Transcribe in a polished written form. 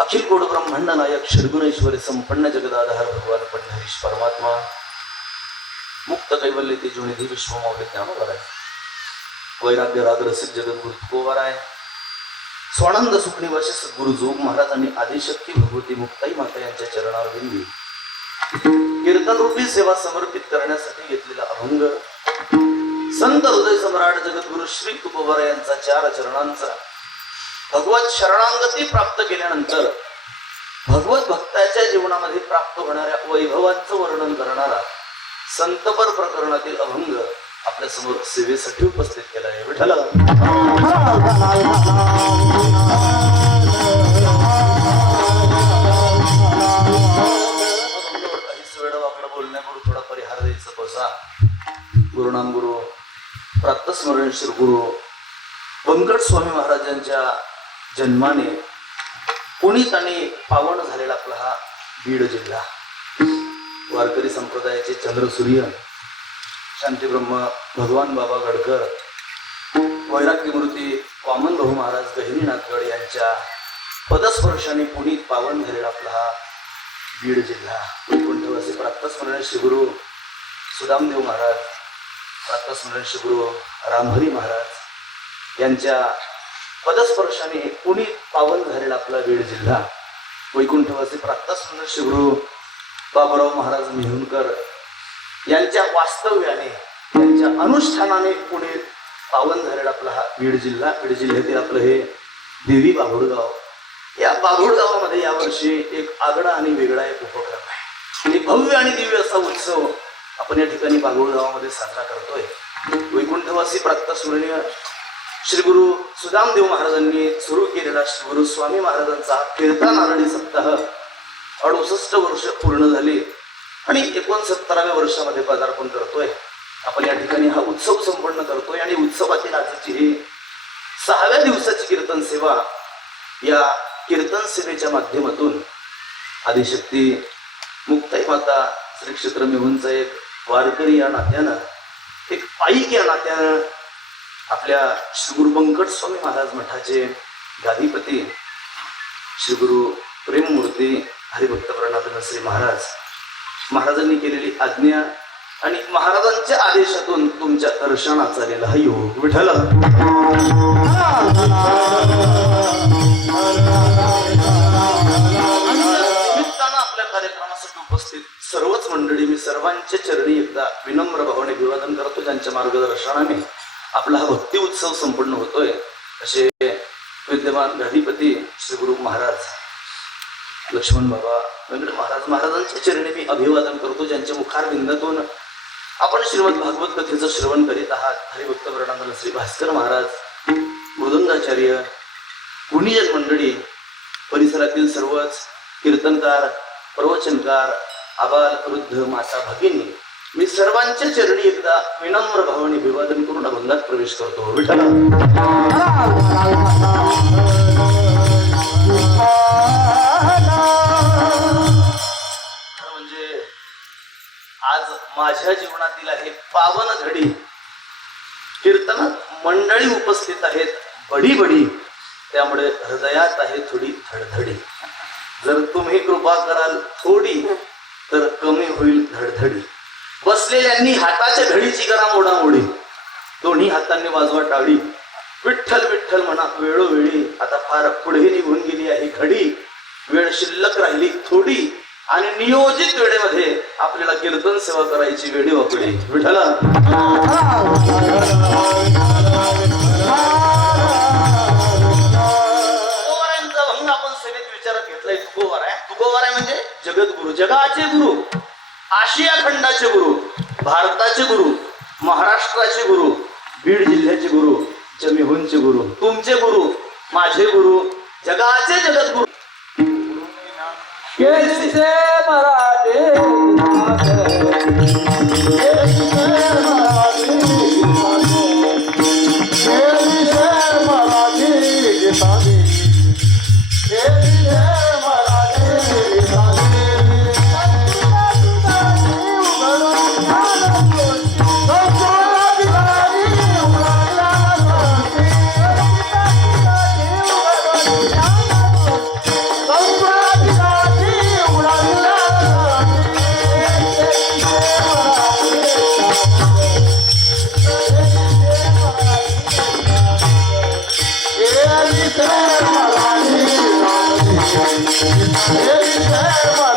अखिल code ब्रह्मांड नायक षडगुणेश्वरी संपन्न जगदाधार भगवान पंढरीश परमात्मा मुक्त कैवल्य तेजोनिधी विश्वमौल्य ज्ञानवराय वैराग्य राग रसिक जगद्गुरु तुकोबाराय स्वानंद सुखनिवासी सद्गुरु जोग महाराज आणि आदिशक्ती भगवती मुक्ताई माता यांच्या चरणावर विंदी कीर्तन रूपी सेवा समर्पित करण्यासाठी घेतलेला अभंग संत हृदय सम्राट जगद्गुरु श्री तुकोबाराय यांचा 4 चरणांचा भगवत शरणांगती प्राप्त केल्यानंतर भगवत भक्ताच्या जीवनामध्ये प्राप्त होणाऱ्या वैभवांचं वर्णन करणारा संतपर प्रकरणातील अभंग आपल्या समोर सेवेसाठी उपस्थित केला आहे. विठ्ठल बोलण्यापूर्वी थोडा परिहार द्यायचा तोसा गुरुनाम गुरु प्रातस्मरण श्री गुरु व्यंकट स्वामी महाराजांच्या जन्माने पुनीत आणि पावन झालेला आपला हा बीड जिल्हा वारकरी संप्रदायाचे चंद्रसूर्य शांतीब्रह्म भगवान बाबा गडकर वैराग्यमूर्ती वामन भाऊ महाराज गहिनीनाथ गड यांच्या पदस्पर्शाने पुनीत पावन झालेला आपला हा बीड जिल्हा वैकुंठवासी प्रातस्मरण श्री गुरु सुदामदेव महाराज प्रातस्मरण श्री गुरु रामहरी महाराज यांच्या पदस्पर्शाने पुनीत पावन झालेला आपला बीड जिल्हा वैकुंठवासी प्रातस्मरण श्री गुरु बाबुराव महाराज मेहुणकर यांच्या वास्तव्याने यांच्या अनुष्ठानाने पुणे पावन झालेला आपला हा बीड जिल्ह्यातील आपलं हे देवी बाभुळगाव. या बाभुळगावामध्ये यावर्षी एक आगळा आणि वेगळा एक उपक्रम आहे. एक भव्य आणि दिव्य असा उत्सव आपण या ठिकाणी बाभुळगावामध्ये साजरा करतोय. वैकुंठवासी प्रातस्मरणीय श्री गुरु सुदामदेव महाराजांनी सुरू केलेला श्री गुरु स्वामी महाराजांचा कीर्तन आरडी सप्ताह 68 वर्ष पूर्ण झाली आणि 69व्या वर्षामध्ये पदार्पण करतोय. आपण या ठिकाणी हा उत्सव संपन्न करतोय आणि उत्सवातील आजची ही 6व्या दिवसाची कीर्तन सेवा. या कीर्तन सेवेच्या माध्यमातून आदिशक्ती मुक्ताई माता श्री क्षेत्र मेहुणचा एक वारकरी या नात्यानं एक पाईक या नात्यानं आपल्या श्री गुरु व्यंकट स्वामी महाराज मठाचे गादीपती श्री गुरु प्रेममूर्ती हरिभक्त प्रणनाथ श्री महाराजांनी केलेली आज्ञा आणि महाराजांच्या आदेशातून तुमच्या दर्शनाचा आलेला हा योग. विठ्ठल आपल्या कार्यक्रमासाठी उपस्थित सर्वच मंडळी मी सर्वांच्या चरणी एकदा विनम्र भावाने अभिवादन करतो. ज्यांच्या मार्गदर्शनाने आपला हा भक्ती उत्सव संपन्न होतोय असे विद्यमान गादीपती श्री गुरु महाराज लक्ष्मण बाबा वेंकट महाराजांच्या चरणी मी अभिवादन करतो. ज्यांच्या मुखारविंदातून आपण श्रीमद भागवत कथेचं श्रवण करीत आहात. हरिभक्त प्रणनाथ श्री भास्कर महाराज मृदंगाचार्य गुणीजन मंडळी परिसरातील सर्वच कीर्तनकार प्रवचनकार आबाल वृद्ध माता भगिनी मी सर्वांच्या चरणी एकदा विनम्र भावाने अभिवादन करून अभंगात प्रवेश करतो. विठ्ठल म्हणजे आज माझ्या जीवनातील आहे पावन घडी. कीर्तनात मंडळी उपस्थित आहेत बडी त्यामुळे हृदयात आहे थोडी धडधडी. जर तुम्ही कृपा कराल थोडी तर कमी होईल धडधडी. बसलेल्यांनी हाताच्या घडीची करा मोडामोडी. दोन्ही हातांनी वाजवा टाळी. विठ्ठल विठ्ठल म्हणा वेळोवेळी. आता फार पुढे निघून गेली आहे घडी. वेळ शिल्लक राहिली थोडी आणि नियोजित वेळेमध्ये आपल्याला कीर्तन सेवा करायची वेळी वापरली. विठ्ठल तुकोबारायांचा भंग आपण सेवेत विचारात घेतलाय. तुकोबाराय म्हणजे जगद्गुरु जगाचे गुरु आशिया खंडाचे गुरु भारताचे गुरु महाराष्ट्राचे गुरु बीड जिल्ह्याचे गुरु मेहुणचे गुरु तुमचे गुरु माझे गुरु जगाचे जगद्गुरु. केसे मराठे विसर मला